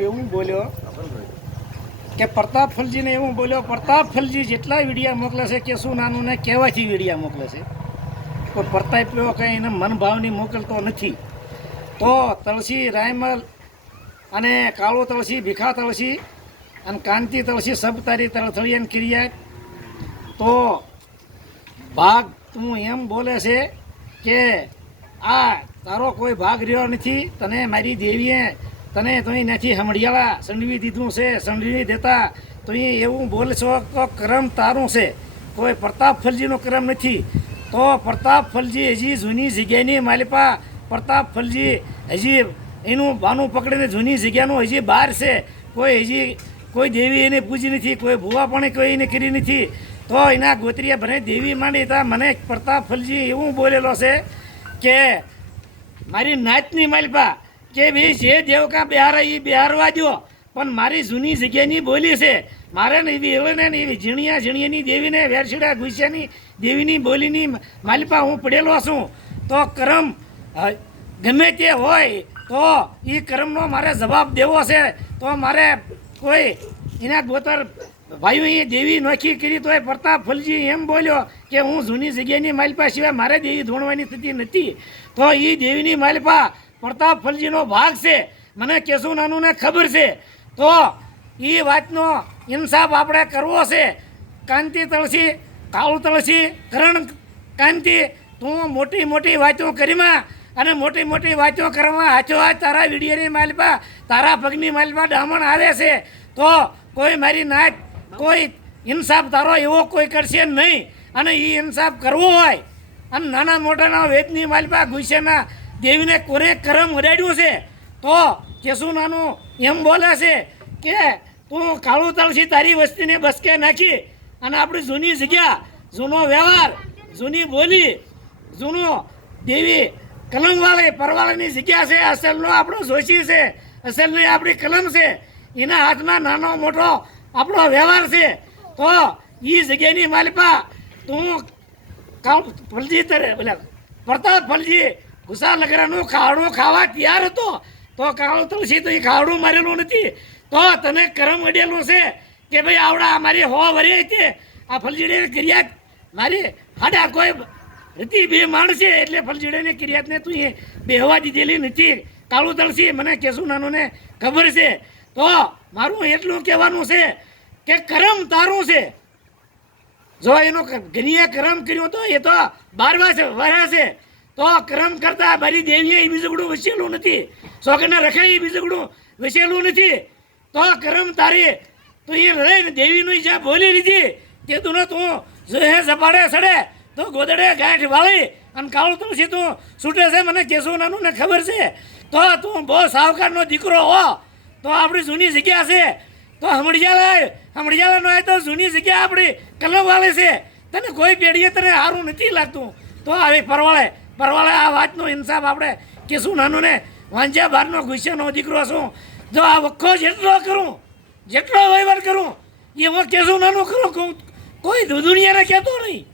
એવું બોલ્યો કે પ્રતાપ ફલજીને એવું બોલ્યો, પ્રતાપ ફલજી જેટલા વિડીયા મોકલે છે કે શું નાનું ને કહેવાથી વિડીયા મોકલે છે, કોઈ પ્રતાપ્યો કંઈ એને મનભાવની મોકલતો નથી. તો તળસી રાયમલ અને કાળો તળસી, ભીખા તળસી અને કાંતિ તળસી સબ તારી તળથળિયાન ક્રિયા. તો ભાગ તું એમ બોલે છે કે આ તારો કોઈ ભાગ રહ્યો નથી, તને મારી દેવીએ તને તો નથી હમડિયાળા સંડવી દીધું છે, સંડવી દેતા તો એવું બોલશો તો કરમ તારું છે, કોઈ પ્રતાપ ફલજીનો કરમ નથી. તો પ્રતાપ ફલજી હજી જૂની જગ્યાની માલિપા પ્રતાપ ફલજી હજી એનું બાનું પકડીને જૂની જગ્યાનું હજી બહાર છે. કોઈ દેવી એને પૂજી નથી, કોઈ ભૂવા પણ કોઈ એને કરી નથી. તો એના ગોત્રીએ ભલે દેવી માંડી તા મને પ્રતાપ ફલજી એવું બોલેલો છે કે મારી નાતની માલિપા કે ભાઈ જે દેવકા બિહાર એ બિહારવા દો, પણ મારી જૂની જગ્યાની બોલી છે. મારે ને એવી હવે ને એવી ઝીણિયાની દેવીને વેરશીડા ગુસ્યાની દેવીની બોલીની માલિપા હું પડેલો છું. તો કરમ ગમે તે હોય તો એ કરમનો મારે જવાબ દેવો છે. તો મારે કોઈ એના ગોતર ભાઈઓ એ દેવી નોખી કરી તોય પ્રતાપ ફલજી એમ બોલ્યો કે હું જૂની જગ્યાની માલિપા સિવાય મારે દેવી ધોણવાની થતી નથી. તો એ દેવીની માલિપા પ્રતાપ ફલજીનો ભાગ છે, મને કેશું નાનું ને ખબર છે. તો એ વાતનો ઇન્સાફ આપણે કરવો છે. કાંતિ તળસી, કાળું તળસી, કરણ કાંતિ, તું મોટી મોટી વાતો કરીમાં અને મોટી મોટી વાતો કરવામાં હાચો હાથ તારા વિડીયોની માલિપા તારા પગની માલિપા ડામણ આવે છે. તો કોઈ મારી નાત કોઈ ઇન્સાફ તારો એવો કોઈ કરશે નહીં. અને એ ઇન્સાફ કરવો હોય અને નાના મોટાના વેદની માલિપા ગુસ્સેના દેવીને કોને કરમ ઉડાડ્યું છે. તો કેશું નાનું એમ બોલે છે કે તું કાળું તળસી તારી વસ્તીને બસકે નાખી અને આપણી જૂની જગ્યા, જૂનો વ્યવહાર, જૂની બોલી, જૂનો દેવી કલમવાળી પરવાળાની જગ્યા છે, અસલનો આપણો જોશી છે, અસલની આપણી કલમ છે, એના હાથમાં નાનો મોટો આપણો વ્યવહાર છે. તો એ જગ્યાની માલિપા તું ફલજી તરે બોલે પ્રતાપ ફલજી ગુસ્સા લગરાનું ખાવડું ખાવા તૈયાર હતો. તો કાળું તુલસી તો એ ખાવડું મારેલું નથી. તો તને કરમ અડેલું છે કે ભાઈ આવડા મારી હો વરી હતી આ ફલજીડે ક્રિયાત મારી હાડા કોઈ હતી બે માણસે એટલે ફલજીડેની ક્રિયાતને તું એ બેહવા દીધેલી નથી. કાળું તુલસી મને કેશું નાનું ને ખબર છે. તો મારું એટલું કહેવાનું છે કે કરમ તારું છે. જો એનો ઘણીએ કરમ કર્યો તો એ તો 12 વર્ષ છે. તો કરમ કરતા મારી દેવીએ એ બીજું વસેલું નથી, સોગના રખાય એ બીજું વસેલું નથી. તો કરમ તારી તું એ રહે દેવીનું જ્યાં બોલી લીધી તે તું તું હે ઝપાડે સડે તો ગોદડે ગાંઠ વાળી અને કાળું તુલસી તું છૂટે છે, મને કેશું નાનું ને ખબર છે. તો તું બહુ સાવકારનો દીકરો હો. તો આપણી જૂની જગ્યા છે. તો હમડિયાળાનો એ તો જૂની જગ્યા આપણી કલમ વાળી છે. તને કોઈ પેઢીએ તને સારું નથી લાગતું. તો આવી પરવાળે આ વાતનો ઇન્સાફ આપણે કેશું નાનું ને વાંજ્યા બહારનો ગુસ્સાનો દીકરો છું. જો આ વખો જેટલો વહીવટ કરું એ હું કેશું નાનું કરું કોઈ દુનિયાને કહેતો નહીં.